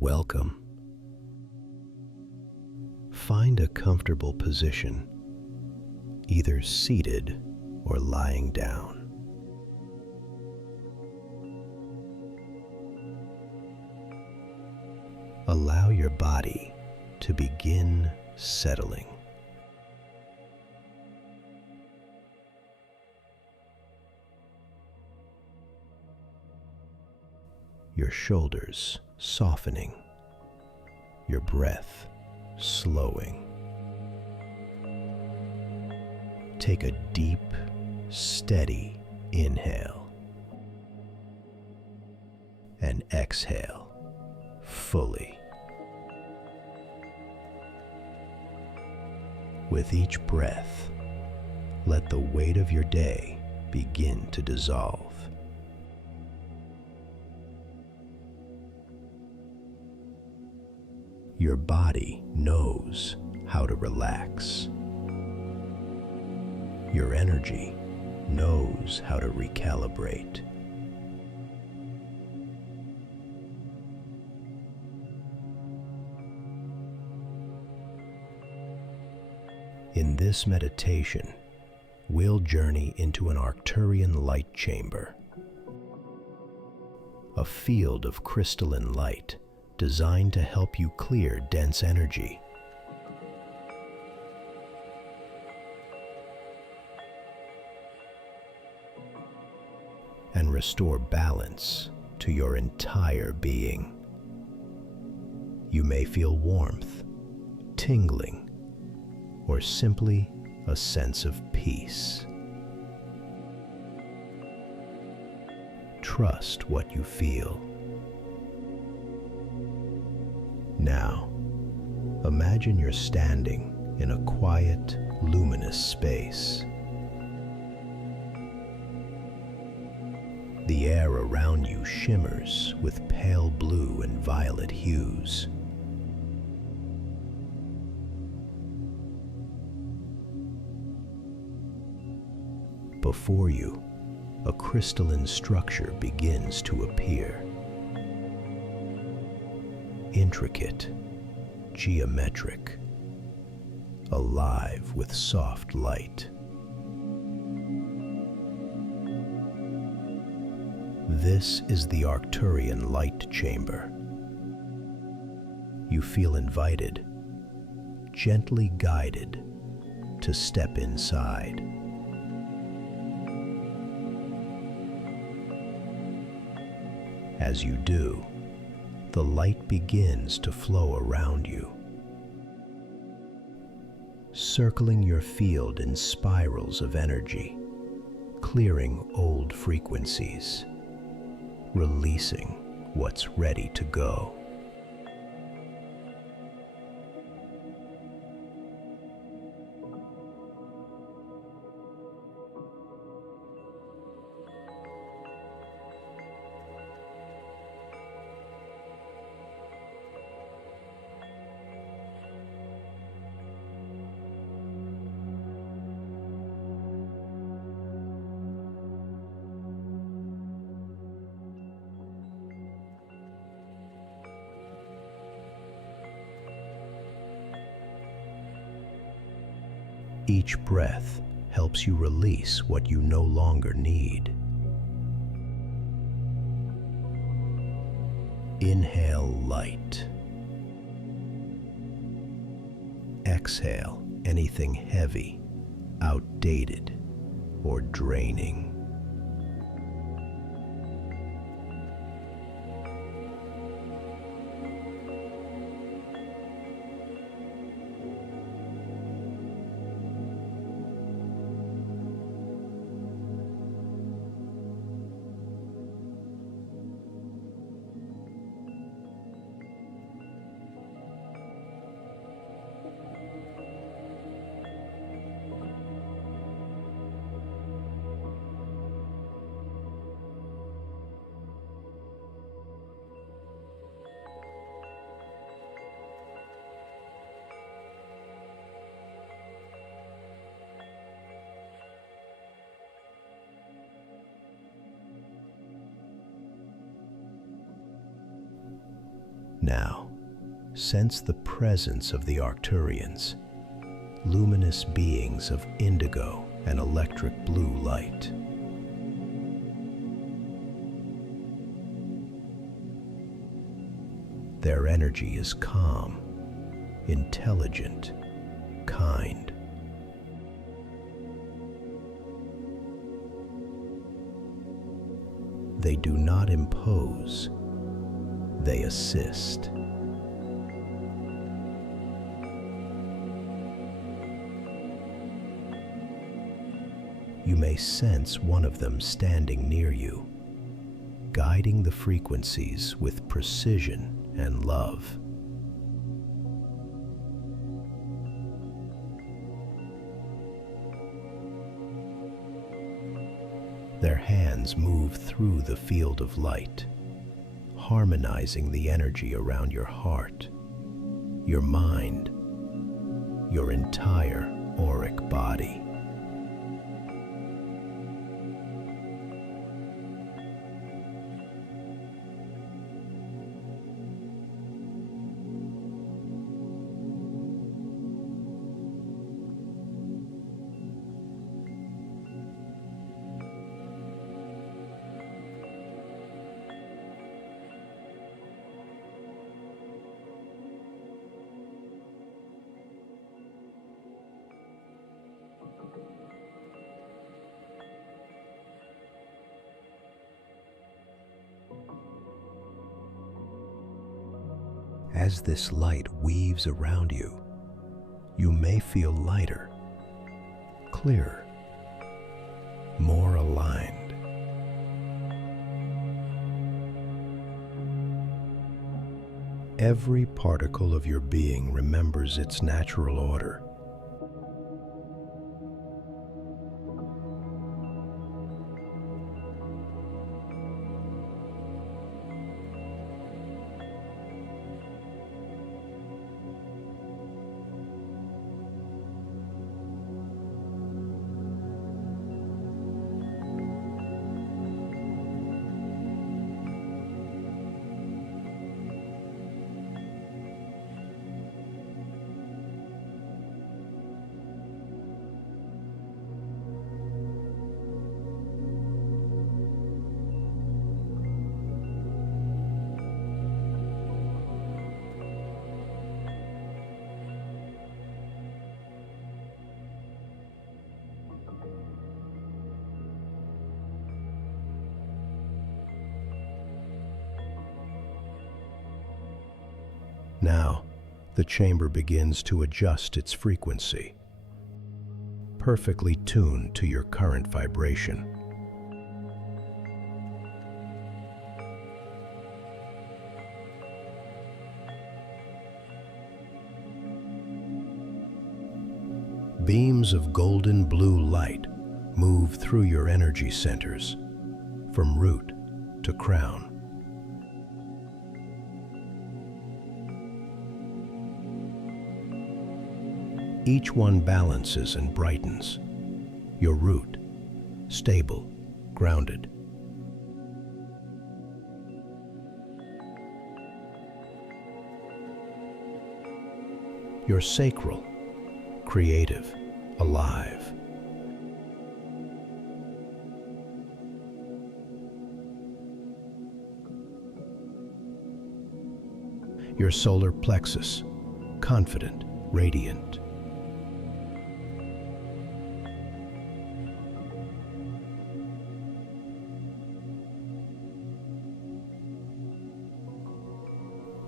Welcome. Find a comfortable position, either seated or lying down. Allow your body to begin settling. Your shoulders softening, your breath slowing. Take a deep, steady inhale and exhale fully. With each breath, let the weight of your day begin to dissolve. Your body knows how to relax. Your energy knows how to recalibrate. In this meditation, we'll journey into an Arcturian light chamber, a field of crystalline light designed to help you clear dense energy. And restore balance to your entire being. You may feel warmth, tingling, or simply a sense of peace. Trust what you feel. Now, imagine you're standing in a quiet, luminous space. The air around you shimmers with pale blue and violet hues. Before you, a crystalline structure begins to appear. Intricate, geometric, alive with soft light. This is the Arcturian Light Chamber. You feel invited, gently guided to step inside. As you do, the light begins to flow around you, circling your field in spirals of energy, clearing old frequencies, releasing what's ready to go. Each breath helps you release what you no longer need. Inhale light. Exhale anything heavy, outdated, or draining. Now, sense the presence of the Arcturians, luminous beings of indigo and electric blue light. Their energy is calm, intelligent, kind. They do not impose, they assist. You may sense one of them standing near you, guiding the frequencies with precision and love. Their hands move through the field of light, harmonizing the energy around your heart, your mind, your entire auric body. As this light weaves around you, you may feel lighter, clearer, more aligned. Every particle of your being remembers its natural order. Now, the chamber begins to adjust its frequency, perfectly tuned to your current vibration. Beams of golden blue light move through your energy centers, from root to crown. Each one balances and brightens. Your root, stable, grounded. Your sacral, creative, alive. Your solar plexus, confident, radiant.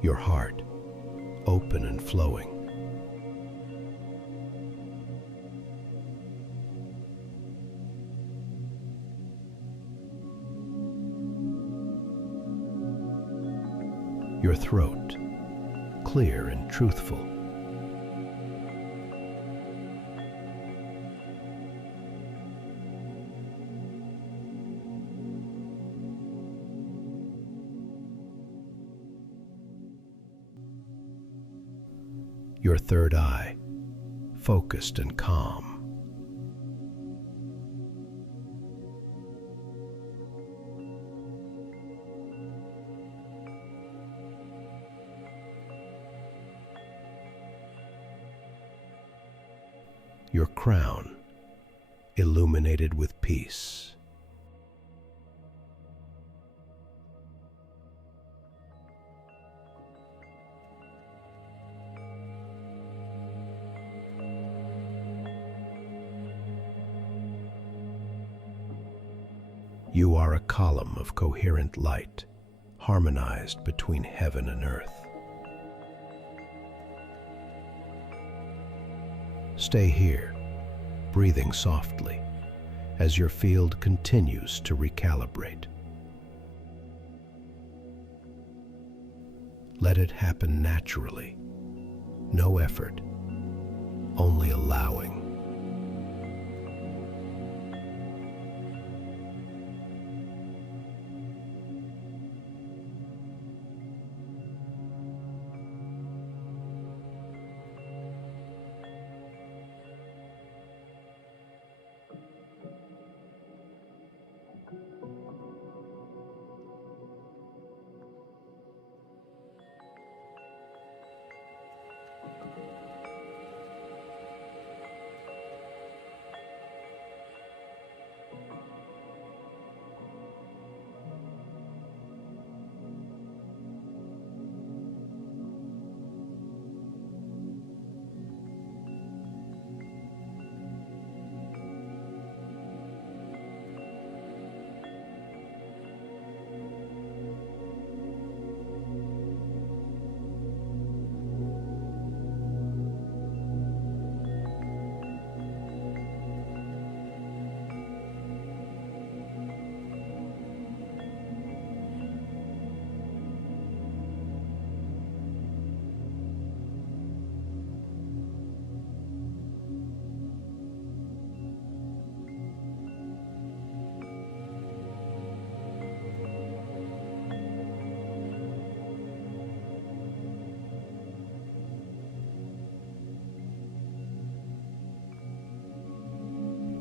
Your heart, open and flowing. Your throat, clear and truthful. Your third eye, focused and calm. your crown, illuminated with peace. You are a column of coherent light, harmonized between heaven and earth. Stay here, breathing softly, as your field continues to recalibrate. Let it happen naturally, no effort, only allowing.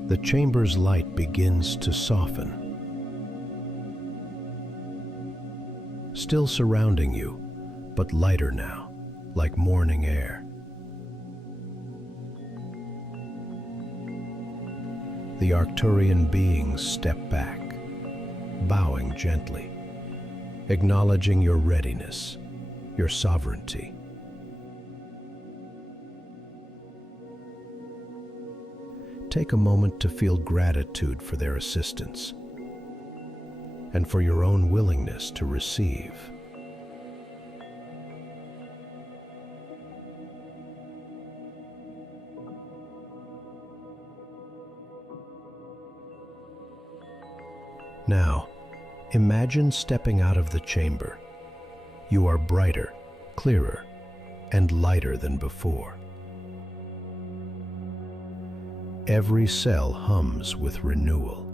The chamber's light begins to soften, still surrounding you, but lighter now, like morning air. The Arcturian beings step back, bowing gently, acknowledging your readiness, your sovereignty. Take a moment to feel gratitude for their assistance and for your own willingness to receive. Now, imagine stepping out of the chamber. You are brighter, clearer, and lighter than before. Every cell hums with renewal.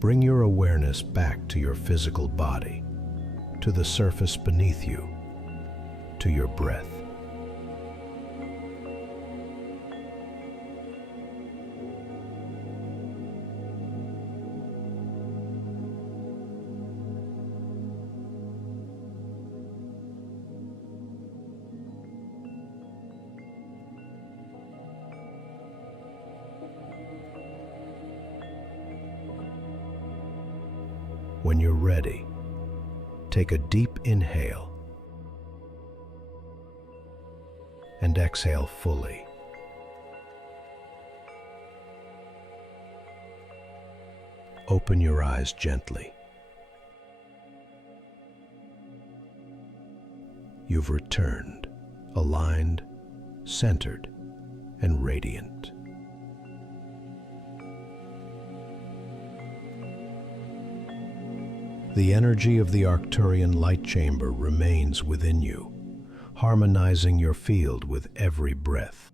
Bring your awareness back to your physical body, to the surface beneath you, to your breath. When you're ready, take a deep inhale and exhale fully. Open your eyes gently. You've returned, aligned, centered, and radiant. The energy of the Arcturian Light Chamber remains within you, harmonizing your field with every breath.